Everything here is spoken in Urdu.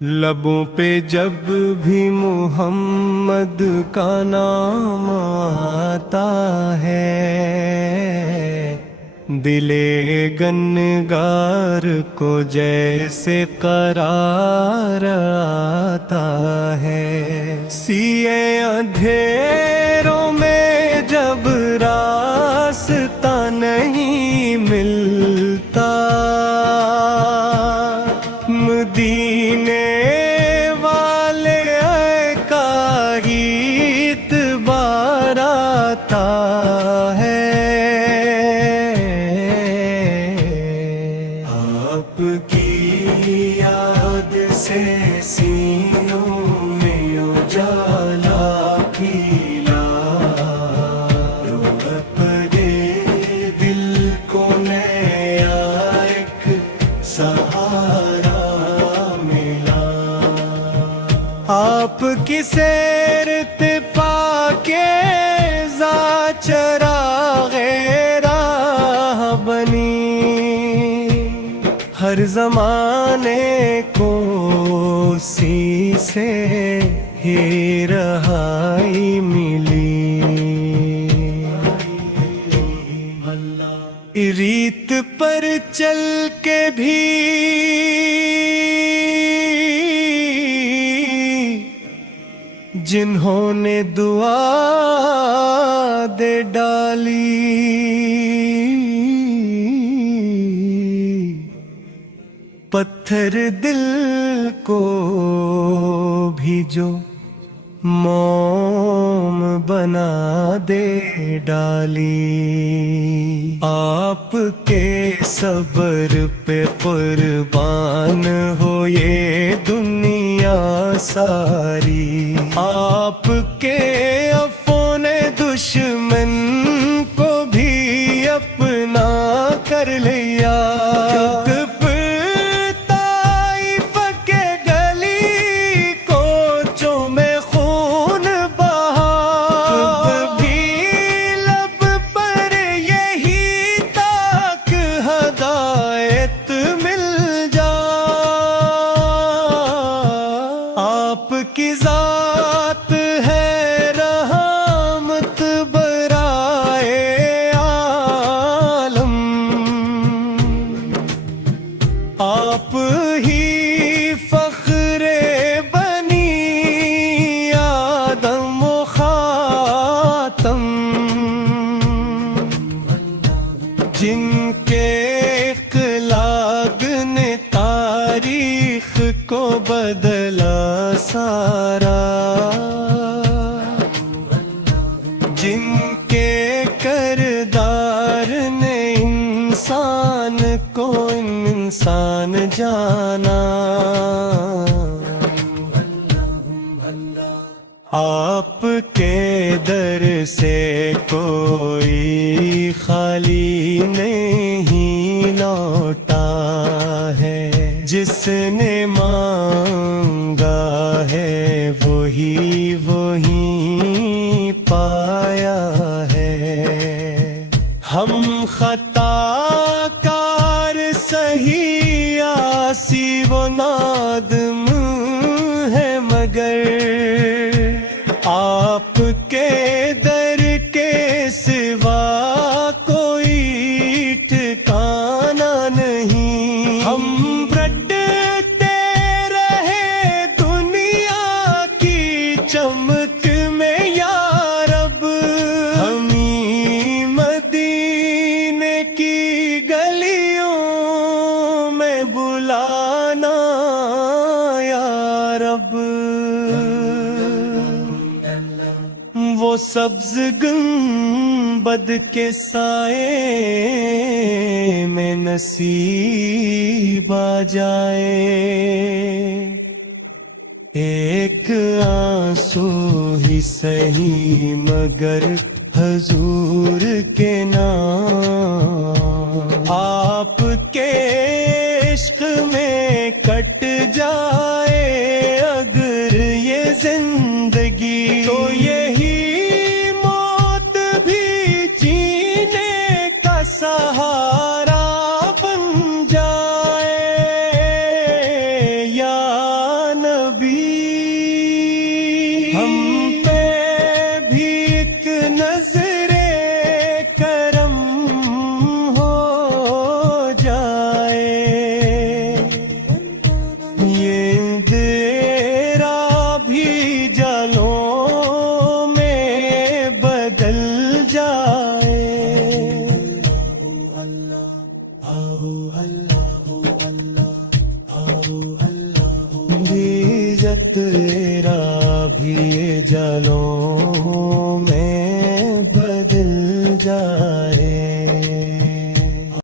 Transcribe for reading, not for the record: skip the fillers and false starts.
لبوں پہ جب بھی محمد کا نام آتا ہے، دل گنگار کو جیسے قرار آتا ہے۔ سیے اندھیروں میں جب راستہ نہیں ملتا، مدینے والے کا ہی اعتبار آتا ہے۔ آپ کی یاد سے سینوں میں اجالا کھلا، رو اپنے دل کو نیا ایک سہارا ملا۔ آپ کی سیرت پا کے چراغ راہ بنی، ہر زمانے کو اسی سے ہی رہائی ملی۔ ریت پر چل کے بھی جنہوں نے دعا دے ڈالی، پتھر دل کو بھی جو موم بنا دے ڈالی۔ آپ کے صبر پہ قربان ہو یہ دنیا ساری، آپ کے عفو نے دشمن کو بھی اپنا کر لیا۔ آپ کی ذات ہے رحمت برائے عالم، آپ ہی فخر بنی آدم و خاتم، جن کے اخلاق نے تاریخ کو بدلا سارا، جن کے کردار نے انسان کو انسان جانا۔ آپ کے در سے کوئی خالی نہیں لوٹا ہے، جس نے مانگا ہے وہی پایا ہے۔ ہم خطا کار سہی عاصی و نادم ہے، مگر آپ کے در کے سوا کوئی ٹھکانا نہیں۔ ہم رٹتے رہے دنیا کی چمک میں یا رب، ہمیں مدینے کی گلیوں میں بلانا یا رب۔ وہ سبز گنبد کے سائے میں نصیب آ جائے، ایک آنسو ہی سہی مگر حضور کے نام، آپ کے عشق میں کٹ جائے اگر یہ زندگی، تو یہی سہارا بن جائے یا تیرا بھی یہ جلوں